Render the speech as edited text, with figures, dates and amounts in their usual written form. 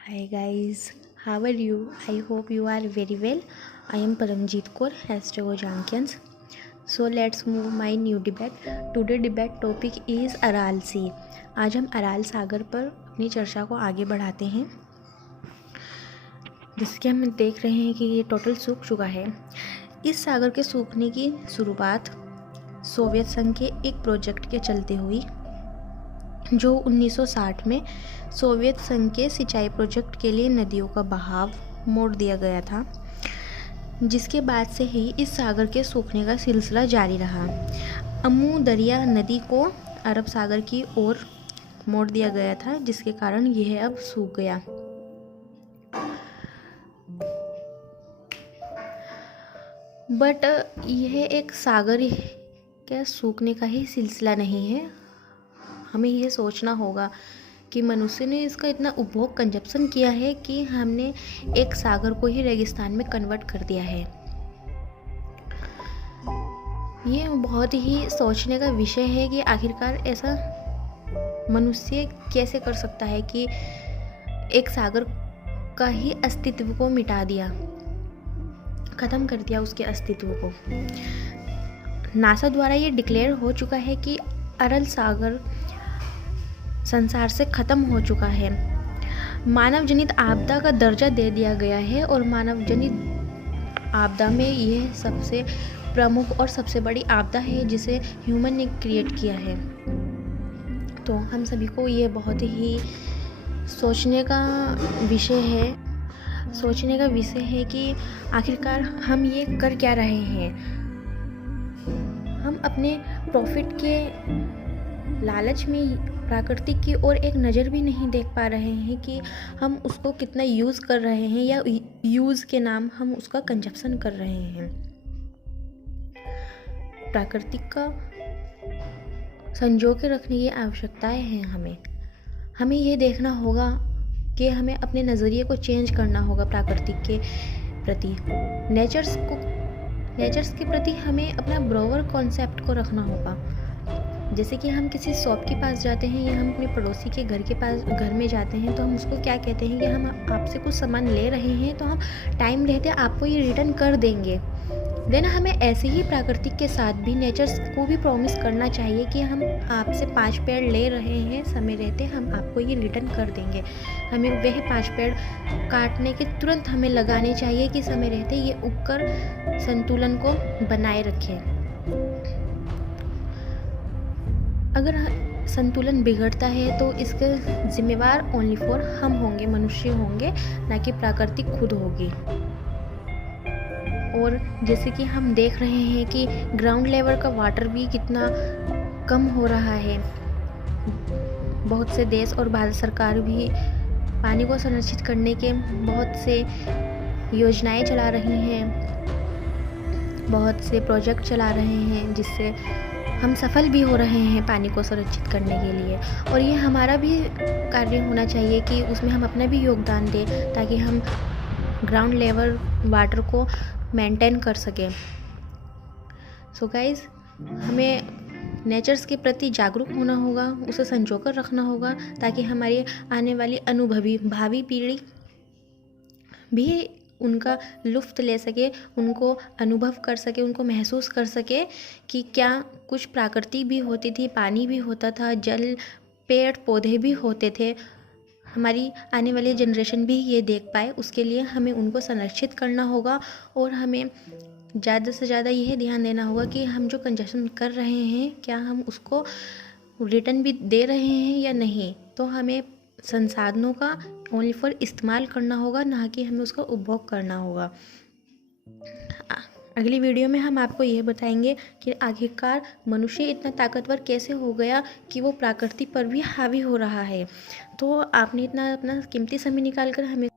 Hi guys, how are you? I hope you are very well. I am Paramjeet Kaur, hashtag Jankians. So let's move my new debate. Today debate topic is Aral Sea. आज हम rural सागर पर अपनी चर्चा को आगे बढ़ाते हैं। जैसे कि हम देख रहे हैं कि ये टोटल सूख चुका है। इस सागर के सूखने की शुरुआत सोवियत संघ के एक प्रोजेक्ट के चलते हुई, जो 1960 में सोवियत संघ के सिंचाई प्रोजेक्ट के लिए नदियों का बहाव मोड़ दिया गया था, जिसके बाद से ही इस सागर के सूखने का सिलसिला जारी रहा। अमू दरिया नदी को अरब सागर की ओर मोड़ दिया गया था, जिसके कारण यह अब सूख गया। बट यह एक सागर के सूखने का ही सिलसिला नहीं है। हमें यह सोचना होगा कि मनुष्य ने इसका इतना उपभोग कंजप्शन किया है कि हमने एक सागर को ही रेगिस्तान में कन्वर्ट कर दिया है। ये बहुत ही सोचने का विषय है कि आखिरकार ऐसा मनुष्य कैसे कर सकता है कि एक सागर का ही अस्तित्व को मिटा दिया, ख़त्म कर दिया उसके अस्तित्व को। नासा द्वारा ये डिक्लेयर हो चुका है कि अरल सागर संसार से ख़त्म हो चुका है। मानव जनित आपदा का दर्जा दे दिया गया है और मानव जनित आपदा में यह सबसे प्रमुख और सबसे बड़ी आपदा है जिसे ह्यूमन ने क्रिएट किया है। तो हम सभी को ये बहुत ही सोचने का विषय है कि आखिरकार हम ये कर क्या रहे हैं। हम अपने प्रॉफिट के लालच में प्रकृति की ओर एक नज़र भी नहीं देख पा रहे हैं कि हम उसको कितना यूज़ कर रहे हैं या यूज़ के नाम हम उसका कंजप्शन कर रहे हैं। प्रकृति का संजो के रखने की आवश्यकताएं हैं। हमें ये देखना होगा कि हमें अपने नज़रिए को चेंज करना होगा प्रकृति के प्रति। नेचर्स के प्रति हमें अपना ब्रोवर कॉन्सेप्ट को रखना होगा। जैसे कि हम किसी शॉप के पास जाते हैं या हम अपने पड़ोसी के घर में जाते हैं, तो हम उसको क्या कहते हैं कि हम आपसे कुछ सामान ले रहे हैं तो हम टाइम रहते आपको ये रिटर्न कर देंगे। देन हमें ऐसे ही प्राकृतिक के साथ भी नेचर्स को भी प्रॉमिस करना चाहिए कि हम आपसे 5 पेड़ ले रहे हैं, समय रहते हम आपको ये रिटर्न कर देंगे। हमें वह 5 पेड़ काटने के तुरंत हमें लगाने चाहिए कि समय रहते ये उगकर संतुलन को बनाए रखें। अगर संतुलन बिगड़ता है तो इसके जिम्मेवार ओनली फॉर हम होंगे, मनुष्य होंगे, ना कि प्रकृति खुद होगी। और जैसे कि हम देख रहे हैं कि ग्राउंड लेवल का वाटर भी कितना कम हो रहा है। बहुत से देश और भारत सरकार भी पानी को संरक्षित करने के बहुत से योजनाएं चला रही हैं, बहुत से प्रोजेक्ट चला रहे हैं, जिससे हम सफल भी हो रहे हैं पानी को संरक्षित करने के लिए। और ये हमारा भी कार्य होना चाहिए कि उसमें हम अपना भी योगदान दें ताकि हम ग्राउंड लेवल वाटर को मेंटेन कर सकें। सो गाइज, हमें नेचर्स के प्रति जागरूक होना होगा, उसे संजोकर रखना होगा ताकि हमारी आने वाली भावी पीढ़ी भी उनका लुफ्त ले सके, उनको अनुभव कर सके, उनको महसूस कर सके कि क्या कुछ प्रकृति भी होती थी, पानी भी होता था, जल, पेड़ पौधे भी होते थे। हमारी आने वाली जनरेशन भी ये देख पाए, उसके लिए हमें उनको संरक्षित करना होगा। और हमें ज़्यादा से ज़्यादा यह ध्यान देना होगा कि हम जो कंजप्शन कर रहे हैं क्या हम उसको रिटर्न भी दे रहे हैं या नहीं। तो हमें संसाधनों का ओनली फॉर इस्तेमाल करना होगा, ना कि हमें उसका उपभोग करना होगा। अगली वीडियो में हम आपको यह बताएंगे कि आखिरकार मनुष्य इतना ताकतवर कैसे हो गया कि वो प्रकृति पर भी हावी हो रहा है। तो आपने इतना अपना कीमती समय निकाल कर हमें